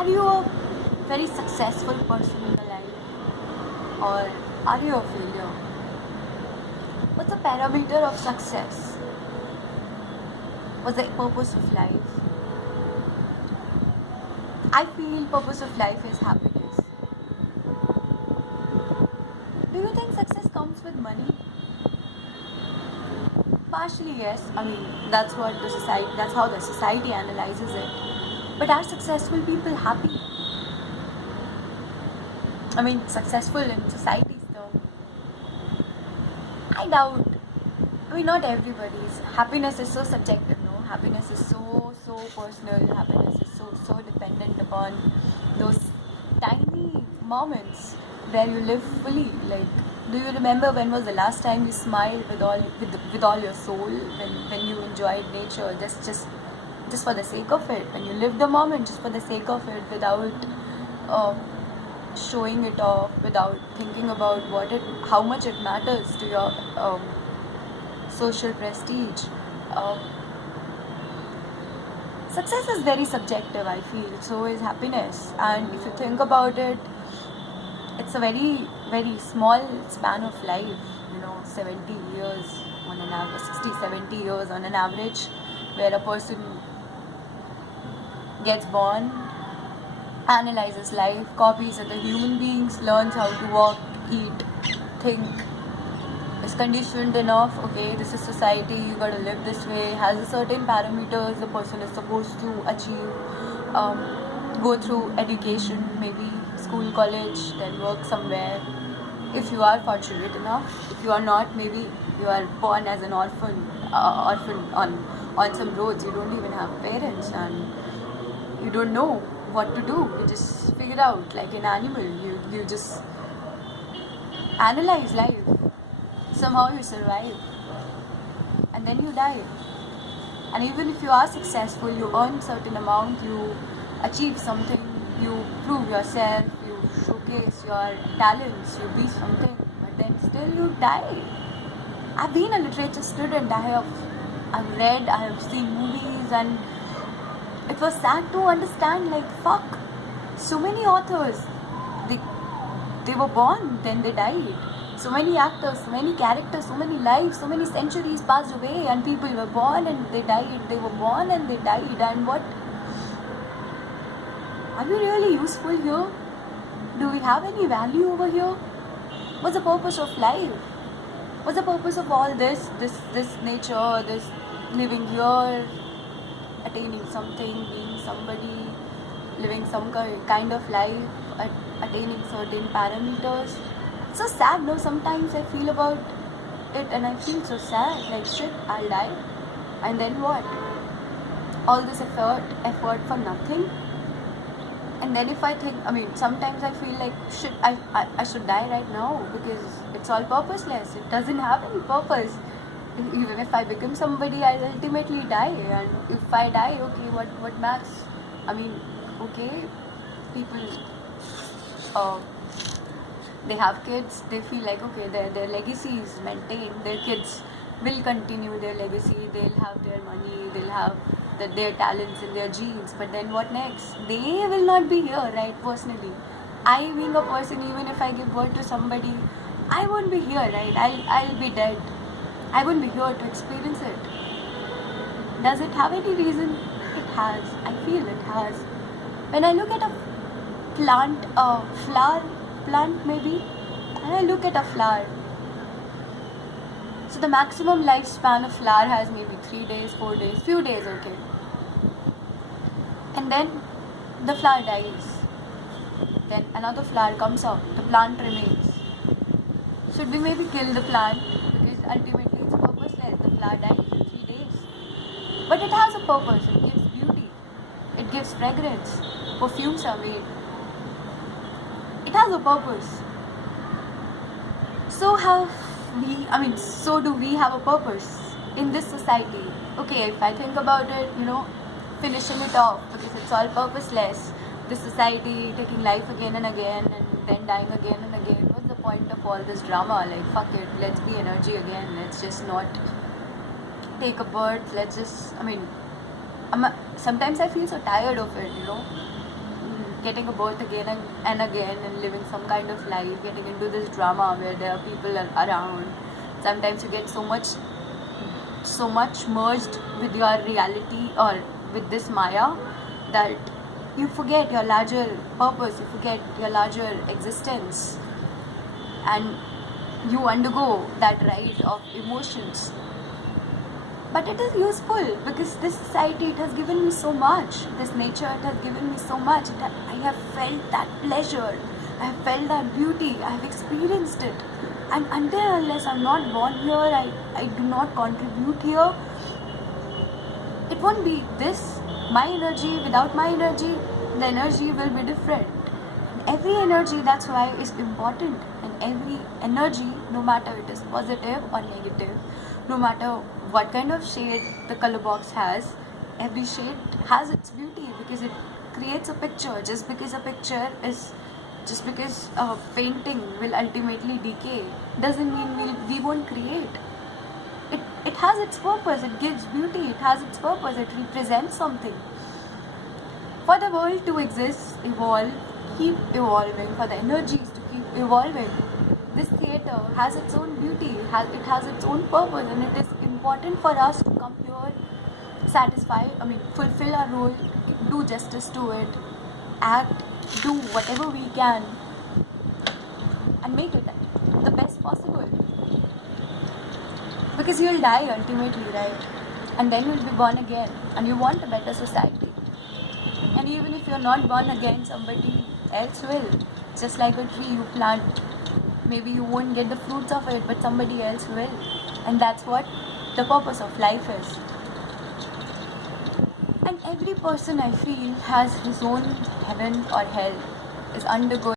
Are you a very successful person in the life, or are you a failure? What's the parameter of success? What's the purpose of life? I feel purpose of life is happiness. Do you think success comes with money? Partially, yes. I mean, that's how the society analyzes it. But are successful people happy? I mean, successful in society's term. I doubt. I mean, not everybody's. Happiness is so subjective, no? Happiness is so personal. Happiness is so dependent upon those tiny moments where you live fully. Like, do you remember when was the last time you smiled with all your soul? When you enjoyed nature, just for the sake of it. When you lived the moment just for the sake of it, without showing it off, without thinking about how much it matters to your social prestige. Success is very subjective, I feel. So is happiness. And if you think about it, it's a very, very small span of life. 70 years on an average, 60, 70 years on an average, where a person gets born, analyzes life, copies other human beings, learns how to walk, eat, think, is conditioned enough. Okay, this is society, you gotta live this way, has a certain parameters the person is supposed to achieve, go through education, maybe school, college, then work somewhere. If you are fortunate enough, if you are not, maybe you are born as an orphan on some roads. You don't even have parents and you don't know what to do. You just figure out like an animal. You just analyze life. Somehow you survive and then you die. And even if you are successful, you earn certain amount, you achieve something, you prove yourself, you showcase your talents, you be something, but then still you die. I've been a literature student. I've read, I have seen movies, and it was sad to understand, like, fuck, so many authors, they were born, then they died. So many actors, so many characters, so many lives, so many centuries passed away, and people were born and they died. They were born and they died. And what? Are we really useful here? Do we have any value over here? What's the purpose of life? What's the purpose of all this nature, this living here, attaining something, being somebody, living some kind of life, attaining certain parameters? So sad, no? Sometimes I feel about it and I feel so sad, like shit, I'll die, and then what? All this effort for nothing. And then if I think, I mean, sometimes I feel like shit, I should die right now, because it's all purposeless. It doesn't have any purpose. Even if I become somebody, I'll ultimately die. And if I die, okay, what matters? I mean, okay, people they have kids, they feel like, okay, their legacy is maintained, their kids will continue their legacy, they'll have their money, they'll have their talents and their genes, but then what next? They will not be here, right? Personally, I being a person, even if I give birth to somebody, I won't be here, right? I'll be dead. I won't be here to experience it. Does it have any reason? It has. I feel it has. When I look at a plant, a flower plant maybe, and I look at a flower. So the maximum lifespan of flower has maybe 3 days, 4 days, few days, okay. And then the flower dies. Then another flower comes out. The plant remains. Should we maybe kill the plant? Because ultimately it's purposeless. The flower dies in 3 days. But it has a purpose. It gives beauty. It gives fragrance. Perfumes are made. It has a purpose. So do we have a purpose in this society? Okay, if I think about it, finishing it off, because it's all purposeless. This society taking life again and again and then dying again and again. What's the point of all this drama? Like, fuck it, let's be energy again. Let's just not take a birth. Let's just, sometimes I feel so tired of it, getting a birth again and again and living some kind of life, getting into this drama where there are people around. Sometimes you get so much merged with your reality or with this Maya that you forget your larger purpose, you forget your larger existence, and you undergo that ride of emotions. But it is useful because this society, it has given me so much. This nature, it has given me so much. I have felt that pleasure. I have felt that beauty. I have experienced it. And until and unless I'm not born here, I do not contribute here. It won't be this. My energy, without my energy, the energy will be different. Every energy, that's why, is important. And every energy, no matter it is positive or negative, no matter what kind of shade the color box has, every shade has its beauty because it creates a picture. Just because a painting will ultimately decay doesn't mean we won't create. It has its purpose, it gives beauty, it has its purpose, it represents something. For the world to exist, evolve, keep evolving, for the energies to keep evolving, this theatre has its own beauty, it has its own purpose, and it is important for us to come here, fulfill our role, do justice to it, act, do whatever we can, and make it the best possible. Because you'll die ultimately, right? And then you'll be born again, and you want a better society. And even if you're not born again, somebody else will. Just like a tree you plant, maybe you won't get the fruits of it, but somebody else will. And that's what the purpose of life is. And every person, I feel, has his own heaven or hell, is undergoing